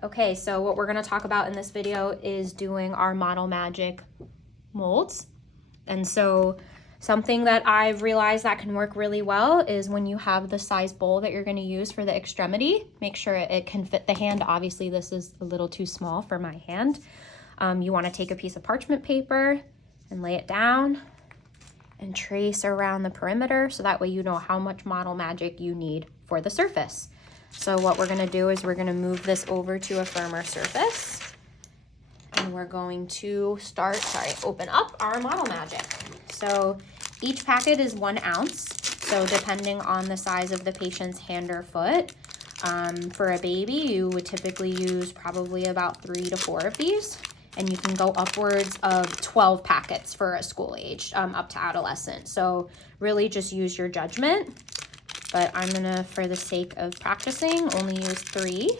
Okay, so what we're gonna talk about in this video is doing our Model Magic molds. And so something that I've realized that can work really well is when you have the size bowl that you're gonna use for the extremity, make sure it can fit the hand. Obviously this is a little too small for my hand. You wanna take a piece of parchment paper and lay it down and trace around the perimeter so that way you know how much Model Magic you need for the surface. So what we're gonna do is we're gonna move this over to a firmer surface and we're going to open up our Model Magic. So each packet is 1 ounce. So depending on the size of the patient's hand or foot, for a baby, you would typically use probably about 3 to 4 of these. And you can go upwards of 12 packets for a school age, up to adolescent. So really just use your judgment. But I'm gonna, for the sake of practicing, only use 3.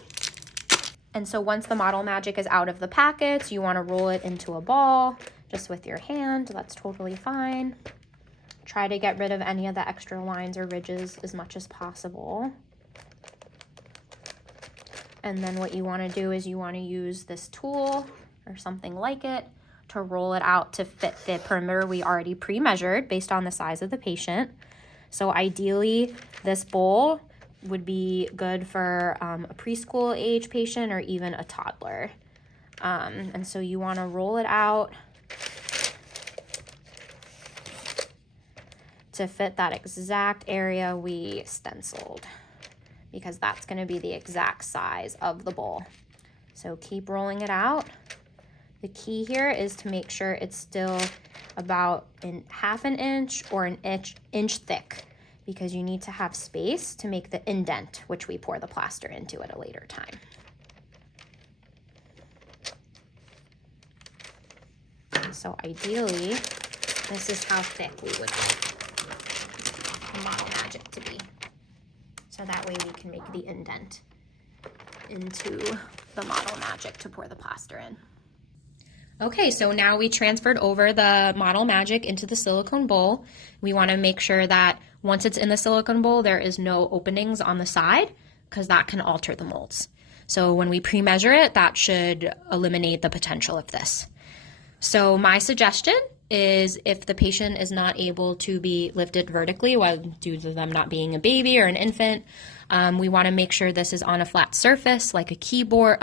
And so once the Model Magic is out of the packets, you wanna roll it into a ball, just with your hand. That's totally fine. Try to get rid of any of the extra lines or ridges as much as possible. And then what you wanna do is you wanna use this tool or something like it to roll it out to fit the perimeter we already pre-measured based on the size of the patient. So ideally, this bowl would be good for a preschool age patient or even a toddler. And so you want to roll it out to fit that exact area we stenciled, because that's going to be the exact size of the bowl. So keep rolling it out. The key here is to make sure it's still about ½ an inch or an inch thick, because you need to have space to make the indent, which we pour the plaster into at a later time. So ideally, this is how thick we would like Model Magic to be. So that way we can make the indent into the Model Magic to pour the plaster in. Okay, so now we transferred over the Model Magic into the silicone bowl. We want to make sure that once it's in the silicone bowl, there is no openings on the side, because that can alter the molds. So when we pre-measure it, that should eliminate the potential of this. So my suggestion is, if the patient is not able to be lifted vertically, due to them not being a baby or an infant, we want to make sure this is on a flat surface, like a clipboard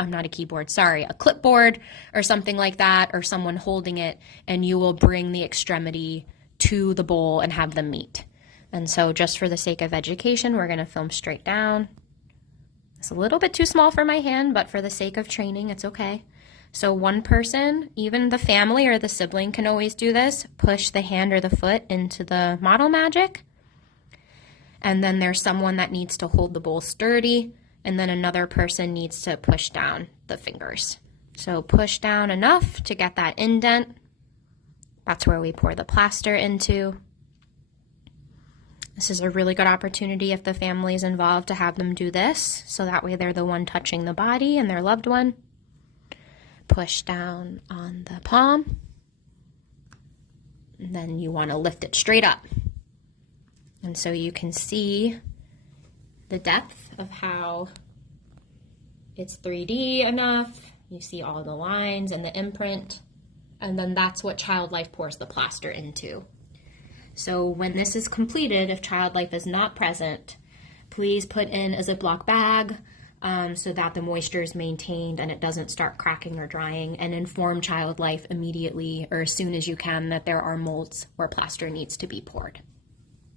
or something like that, or someone holding it, and you will bring the extremity to the bowl and have them meet. And so just for the sake of education, we're going to film straight down. It's a little bit too small for my hand, but for the sake of training, it's okay. So one person, even the family or the sibling, can always do this. Push the hand or the foot into the Model Magic. And then there's someone that needs to hold the bowl sturdy, and then another person needs to push down the fingers. So push down enough to get that indent. That's where we pour the plaster into. This is a really good opportunity if the family is involved to have them do this, so that way they're the one touching the body and their loved one. Push down on the palm, and then you want to lift it straight up. And so you can see the depth of how it's 3D enough. You see all the lines and the imprint, and then that's what Child Life pours the plaster into. So when this is completed, if Child Life is not present, please put in a Ziploc bag so that the moisture is maintained and it doesn't start cracking or drying, and inform Child Life immediately or as soon as you can that there are molds where plaster needs to be poured.